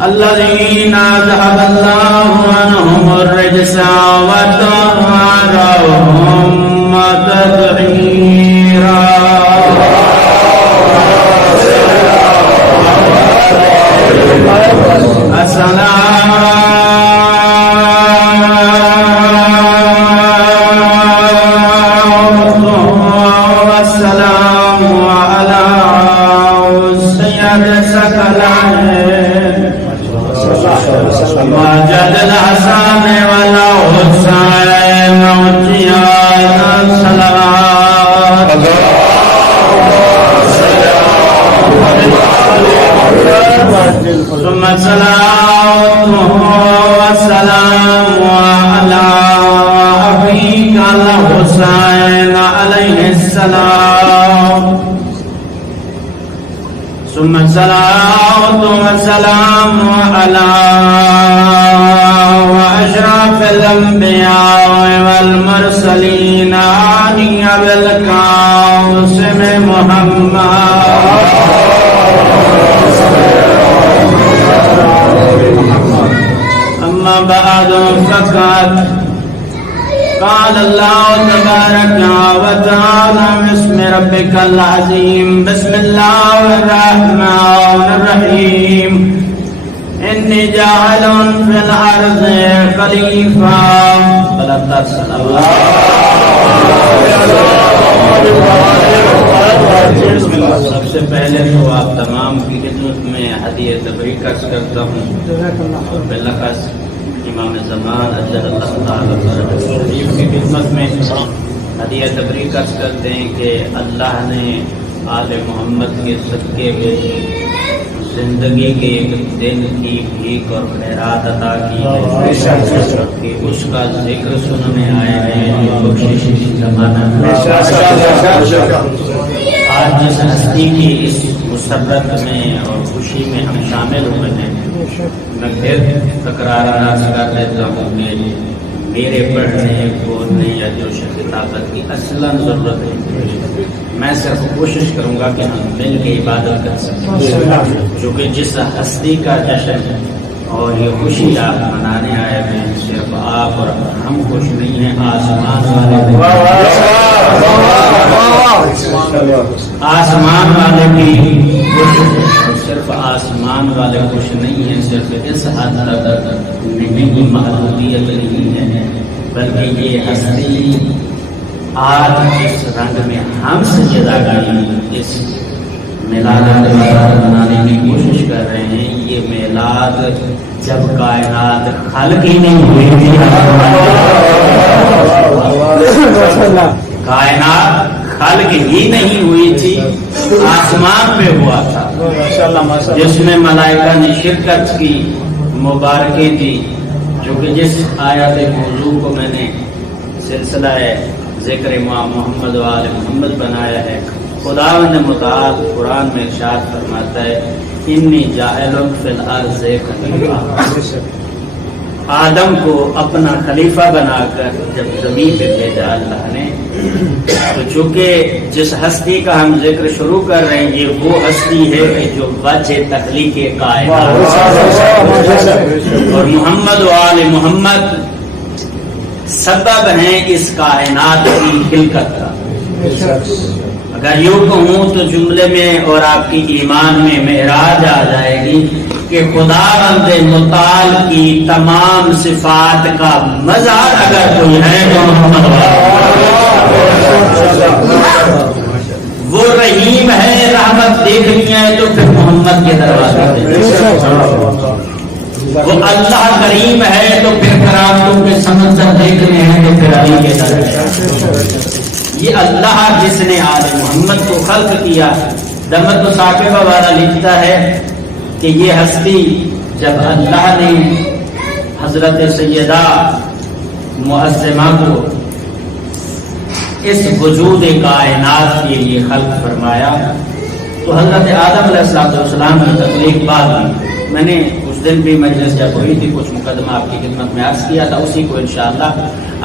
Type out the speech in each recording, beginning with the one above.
الذين ذهب الله عنهم الرجس وطهرهم تطهيرا والسلام على سيد الثقلين وجد الحسن والحسين وجياد الصلوات ثم الصلاة والسلام على أبيك الحسين عليه السلام ثم الصلاة والسلام على أشرف الأنبياء والمرسلين علي بالقاسم محمد أما بعد فقد قال الله تبارك وتعالى بسم ربك العظيم بسم الله الرحمن الرحيم إني جاعل في الأرض خليفة سب سے پہلے تو آپ تمام کی خدمت میں ہدیہ تبریک عرض کرتا ہوں اور بالخص امام زمان اجل اللہ تعالی شریف کی خدمت میں ہدیہ تبریک عرض کرتے ہیں کہ اللہ نے آل محمد کے صدقے میں زندگی کے ایک دن کی بھیک اور خیرات عطا کی ہے کہ اس کا ذکر سننے آئے ہیں بخشش کی ضمانت آج جس ہستی کی اس مسرت میں اور خوشی میں ہم شامل ہوئے ہیں میں پھر تکرار عرض کر دیتا ہوں کہ میرے پڑھنے بولنے یا جوش طاقت کی اصلاً ضرورت ہے میں صرف کوشش کروں گا کہ ہم مل کے عبادت کر سکیں چونکہ جس ہستی کا جشن اور یہ خوشی آپ منانے آئے ہیں صرف آپ اور ہم خوش نہیں ہیں آسمان والے بھی خوش صرف آسمان والے خوش نہیں ہیں صرف اس حد تک کی محدودیت نہیں ہے بلکہ یہ ہستی آج اس رنگ میں ہم سجدہگاری اس میلاد منانے کی کوشش کر رہے ہیں یہ میلاد جب کائنات خلق ہی نہیں ہوئی تھی کائنات خلق ہی نہیں ہوئی تھی آسمان پہ ہوا تھا جس میں ملائکہ نے شرکت کی مبارکی دی جو کہ جس آیات موضوع کو میں نے سلسلہ ذکر محمد و آل محمد بنایا ہے خداوند متعال قرآن میں ارشاد فرماتا ہے انی جاعل فی الارض خلیفہ آدم کو اپنا خلیفہ بنا کر جب زمین پہ بھیجا اللہ نے تو چونکہ جس ہستی کا ہم ذکر شروع کر رہے ہیں یہ وہ ہستی ہے کہ جو وجہ تخلیق کائنات اور محمد و آل محمد سبب ہیں اس کائنات کی خلقت کا اگر یوں کہوں تو جملے میں اور آپ کی ایمان میں معراج آ جائے گی کہ خداوند متعال کی تمام صفات کا مظہر اگر کوئی ہے تو محمد وہ رحیم ہے، رحمت دیکھنی ہے تو پھر محمد کے دروازے پہ، وہ اللہ کریم ہے تو پھر کرامتوں کے سمندر دیکھنے ہیں تو پھر علی کے دروازے۔ یہ اللہ جس نے آل محمد کو خلق کیا، دمت و ثاقبہ والا لکھتا ہے کہ یہ ہستی جب اللہ نے حضرت سیدہ معظمہ کو اس وجود کائنات کے لیے خلق فرمایا تو حضرت آدم علیہ السلام کی تخلیق بعد میں نے اس دن بھی مجلس جب ہوئی تھی کچھ مقدمہ آپ کی خدمت میں عرض کیا تھا، اسی کو انشاءاللہ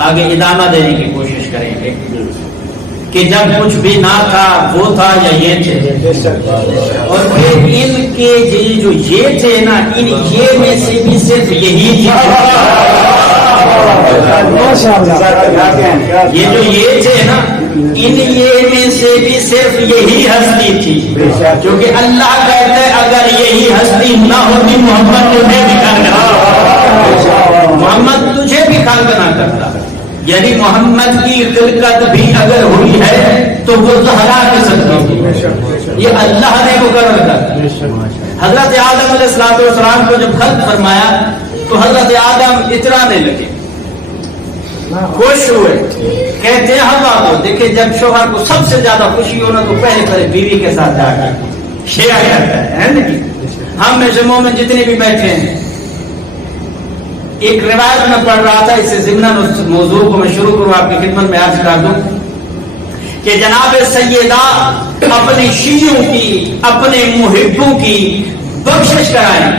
آگے ادامہ دینے کی کوشش کریں گے کہ جب کچھ بھی نہ تھا وہ تھا یا یہ تھے، اور پھر ان کے جو یہ تھے نا، ان یہ میں سے بھی صرف یہی تھے، یہ جو یہ تھے نا، ان یہ میں سے بھی صرف یہی ہستی تھی، کیونکہ اللہ کہتا ہے اگر یہی ہستی نہ ہوتی محمد تجھے بھی خلق، محمد تجھے بھی خلق نہ کرتا، یعنی محمد کی خلقت بھی اگر ہوئی ہے تو وہ زہرا کے صدقے کی، یہ اللہ نے مقرر کر۔ حضرت آدم علیہ السلام کو جب خلق فرمایا تو حضرت آدم اترانے لگے، خوش ہوئے، کہتے ہیں ہوا کو دیکھیں جب شوہر کو سب سے زیادہ خوشی ہونا تو پہلے پہلے بیوی کے ساتھ جا کر شیئر کرتا ہے نا۔ ہم میں سے مومن جتنے بھی بیٹھے ہیں، ایک روایت میں پڑھ رہا تھا، اس سے ضمن موضوع کو میں شروع کروں، آپ کی خدمت میں عرض کر دوں کہ جناب سیدہ اپنے شیعوں کی، اپنے محبوں کی بخشش کرائیں،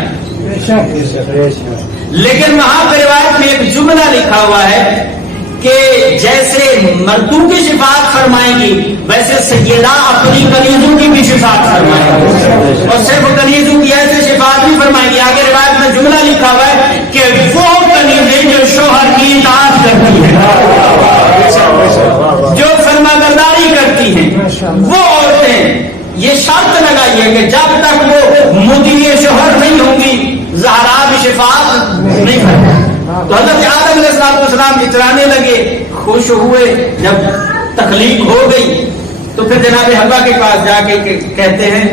لیکن وہاں پہ روایت میں ایک جملہ لکھا ہوا ہے کہ جیسے مردوں کی شفاعت فرمائیں گی ویسے سیدہ اپنی کنیزوں کی بھی شفاعت فرمائیں گی، اور صرف کنیزوں کی ایسے شفاعت بھی فرمائیں گی۔ آگے روایت میں جملہ لکھا ہوا ہے کہ وہ کنیزیں جو شوہر کی اطاعت کرتی ہیں، جو فرمانبرداری کرتی ہیں، وہ عورتیں یہ شرط لگائی ہے کہ جب تک وہ مدعی شوہر نہیں ہوں گی زہرا بھی شفاعت نہیں کرتی۔ تو حضرت آدم علیہ السلام اترانے لگے، خوش ہوئے، جب تخلیق ہو گئی تو پھر جناب حوا کے پاس جا کے کہتے ہیں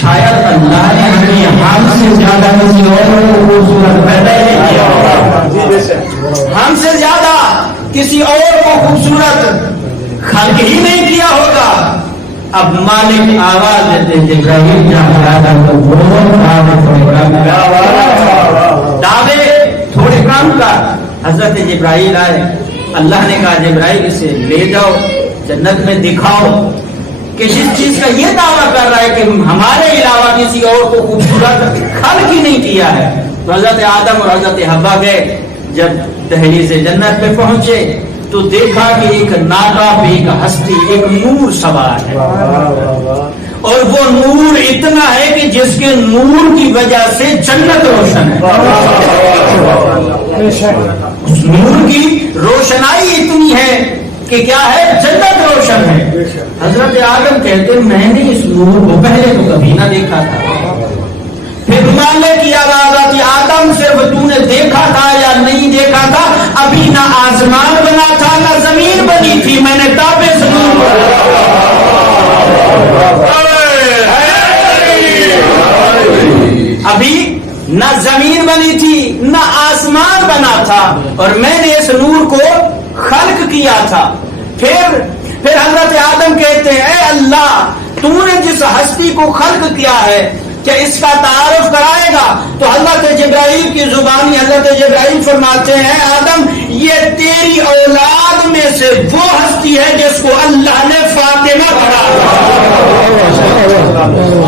شاید اللہ نے ہمیں ہم سے زیادہ کسی اور کو خوبصورت پیدا ہی نہیں کیا، ہم سے زیادہ کسی اور کو خوبصورت خلق ہی نہیں کیا ہوگا۔ اب مالک آواز دیتے جبرائیل دعوے تھوڑے کام کا، حضرت جبرائیل آئے، اللہ نے کہا جبرائیل اسے لے جاؤ جنت میں دکھاؤ کہ جس چیز کا یہ دعویٰ کر رہا ہے کہ ہمارے علاوہ کسی اور کو خوبصورت خلق ہی نہیں کیا ہے۔ تو حضرت آدم اور حضرت حوا گئے، جب دہلیز جنت پہ پہنچے تو دیکھا کہ ایک ناگا پہ ایک ہستی، ایک نور سوار ہے، اور وہ نور اتنا ہے کہ جس کے نور کی وجہ سے جنت روشن ہے، اس نور کی روشنائی اتنی ہے کہ کیا ہے، جنت روشن ہے۔ حضرت آدم کہتے میں نے اس نور کو پہلے تو کبھی نہ دیکھا تھا۔ پھر مالک کی آواز آتی آدم صرف تو نے دیکھا تھا یا نہیں دیکھا تھا، ابھی نہ آسمان بنا تھا نہ زمین بنی تھی، میں نے تابے سے نور ابھی نہ زمین بنی تھی نہ آسمان بنا تھا، اور میں نے اس نور کو خلق کیا تھا۔ پھر حضرت آدم کہتے ہیں اے اللہ تو نے جس ہستی کو خلق کیا ہے کیا اس کا تعارف کرائے گا؟ تو حضرت جبرائیل کی زبانی حضرت جبرائیل فرماتے ہیں آدم یہ تیری اولاد میں سے وہ ہستی ہے جس کو اللہ نے فاطمہ کہا۔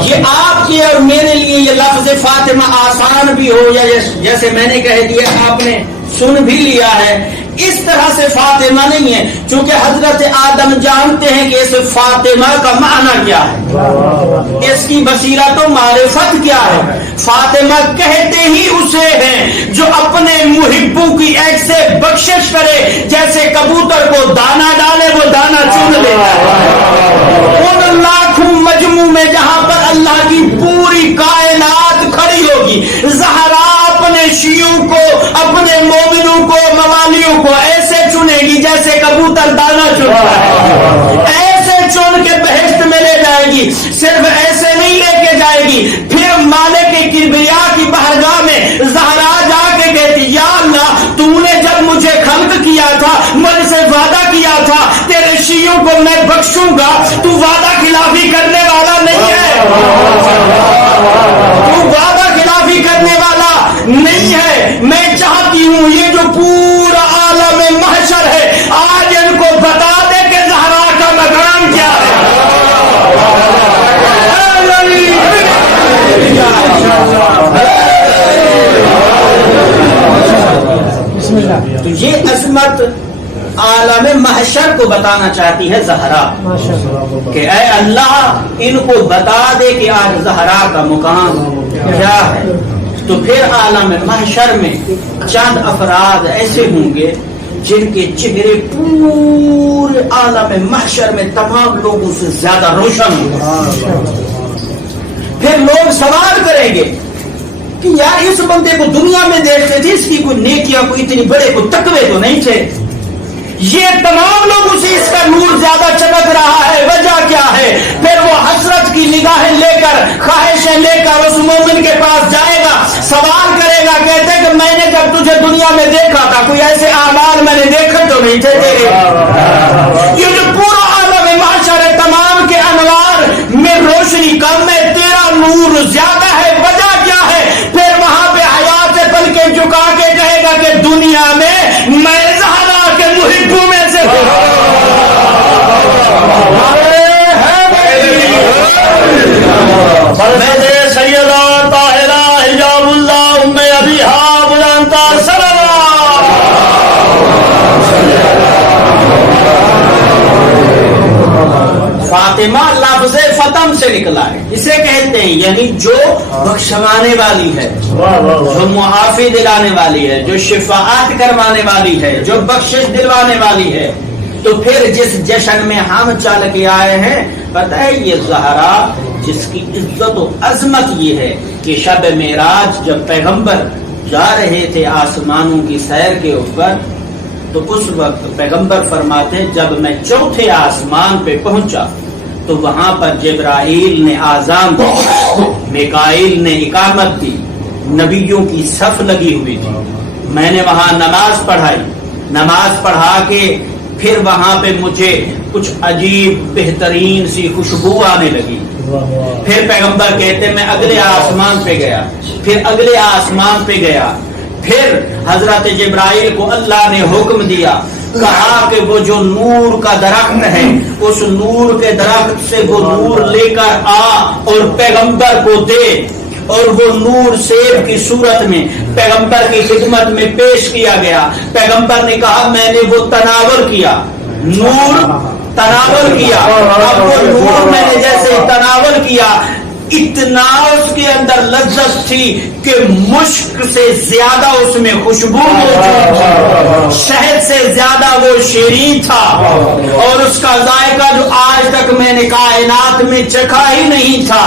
یہ آپ کے اور میرے لیے یہ لفظ فاطمہ آسان بھی ہو یا جیسے میں نے کہہ دیا آپ نے سن بھی لیا ہے، اس طرح سے فاطمہ نہیں ہے، چونکہ حضرت آدم جانتے ہیں کہ اس فاطمہ کا معنی کیا ہے، اس کی بصیرت و معرفت کیا ہے۔ فاطمہ کہتے ہی اسے ہیں جو اپنے محبوں کی ایسے بخشش کرے جیسے کبوتر کو دانا ڈالے وہ دانا چن لیتا ہے۔ ان لاکھوں مجموع میں جہاں پر اللہ کی پوری کائنات کھڑی ہوگی بیویوں کو, اپنے مومنوں کو, موالیوں کو ایسے چنے گی جیسے کبوتر دانا چنتا ہے, ایسے چن کے بہشت میں لے جائے گی. صرف ایسے نہیں لے کے جائے گی, پھر مالک کبریا کی بارگاہ میں زہرا جا کے کہتی, یا اللہ تو نے جب مجھے خلق کیا تھا مجھ سے وعدہ کیا تھا تیرے شیعوں کو میں بخشوں گا, تو وعدہ خلافی کرنے والا نہیں ہے, تو وعدہ خلافی کرنے والا نہیں ہے. میں چاہتی ہوں یہ جو پورا عالم محشر ہے آج ان کو بتا دے کہ زہرا کا مقام کیا ہے. تو یہ عظمت عالم محشر کو بتانا چاہتی ہے زہرا کہ اے اللہ ان کو بتا دے کہ آج زہرا کا مقام کیا ہے. تو پھر عالم محشر میں چند افراد ایسے ہوں گے جن کے چہرے پورے عالم محشر میں تمام لوگوں سے زیادہ روشن ہوں گے. پھر لوگ سوال کریں گے کہ یار اس بندے کو دنیا میں دیکھتے تھے, اس کی کوئی نیکیاں, کوئی اتنی بڑے کوئی تقوی تو نہیں تھے, یہ تمام لوگوں سے اس کا نور زیادہ چمک رہا ہے, وجہ کیا ہے؟ پھر وہ حسرت کی نگاہیں لے کر, خواہشیں لے کر اس مومن کے پاس جائے گا, سوال کرے گا, کہتے کہ میں نے جب تجھے دنیا میں دیکھا تھا کوئی ایسے اعمال میں نے دیکھے تو نہیں تھے تیرے. یہ جو پورا عالم محشر ہے تمام کے انوار میں روشنی کم ہے, تیرا نور زیادہ ہے, وجہ کیا ہے؟ پھر وہاں پہ حیات سے پل کے جھکا کے کہے گا کہ دنیا میں میں زہرا کے محبوں میں سے سیدہ طاہرہ حجاب اللہ ام ابیہا بلندہ صلی فاطمہ لفظ فتم سے نکلا ہے, اسے کہتے ہیں یعنی جو بخشوانے والی ہے, جو معافی دلانے والی ہے, جو شفاعت کروانے والی ہے, جو بخشش دلوانے والی ہے. تو پھر جس جشن میں ہم چل کے آئے ہیں پتہ ہے یہ زہرا جس کی عزت و عظمت یہ ہے کہ شب معراج جب پیغمبر جا رہے تھے آسمانوں کی سیر کے اوپر تو اس وقت پیغمبر فرماتے جب میں چوتھے آسمان پہ پہنچا تو وہاں پر جبرائیل نے آذان دی, میکائیل نے اقامت دی, نبیوں کی صف لگی ہوئی تھی, میں نے وہاں نماز پڑھائی, نماز پڑھا کے پھر وہاں پہ مجھے کچھ عجیب بہترین سی خوشبو آنے لگی. پھر پیغمبر کہتے میں اگلے آسمان پہ گیا, پھر اگلے آسمان پہ گیا, پھر حضرت جبرائیل کو اللہ نے حکم دیا, کہا کہ وہ جو نور کا درخت ہے اس نور کے درخت سے وہ نور لے کر آ اور پیغمبر کو دے, اور وہ نور سیب کی صورت میں پیغمبر کی خدمت میں پیش کیا گیا. پیغمبر نے کہا میں نے وہ تناول کیا, نور تناول کیا, اب وہ نور میں نے جیسے تناول کیا اتنا اس کے اندر لذت تھی کہ مشک سے زیادہ اس میں خوشبو موجود تھی, شہد سے زیادہ وہ شیریں تھا, اور اس کا ذائقہ جو آج تک میں نے کائنات میں چکھا ہی نہیں تھا.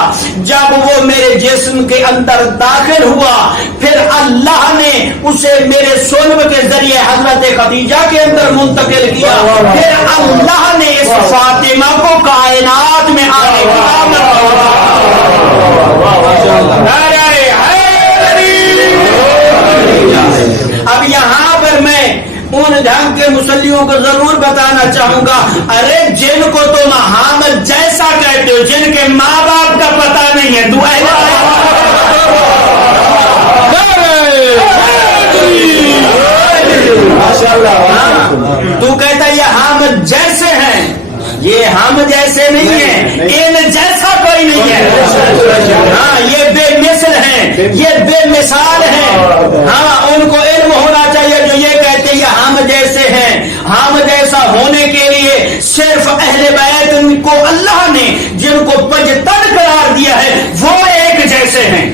جب وہ میرے جسم کے اندر داخل ہوا پھر اللہ نے اسے میرے صلب کے ذریعے حضرت خدیجہ کے اندر منتقل کیا, پھر اللہ نے اس فاطمہ کو کائنات میں آنے کا اب یہاں پر میں ان ڈھنگ کے مسلیوں کو ضرور بتانا چاہوں گا, ارے جن کو تم حامد جیسا کہتے ہو, جن کے ماں باپ کا پتہ نہیں ہے, تو کہتا یہ حامد جیسے ہیں, یہ ہم جیسے نہیں ہیں, ان جیسا کوئی نہیں ہے. ہاں یہ بے مثل ہیں, یہ بے مثال ہیں. ہاں ان کو علم ہونا چاہیے جو یہ کہتے ہیں ہم جیسے ہیں. ہم جیسا ہونے کے لیے صرف اہل بیت کو اللہ نے جن کو پجتن قرار دیا ہے وہ ایک جیسے ہیں,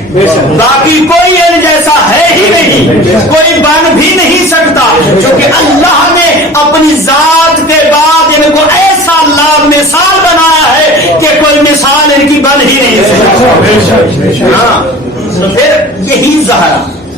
باقی کوئی ان جیسا ہے ہی نہیں, کوئی بن بھی نہیں سکتا, کیونکہ اللہ نے اپنی ذات کے بعد ان کو ایسا مثال بنایا ہے کہ کوئی مثال ان کی بن ہی نہیں سکتی. ہاں تو پھر یہی زہرا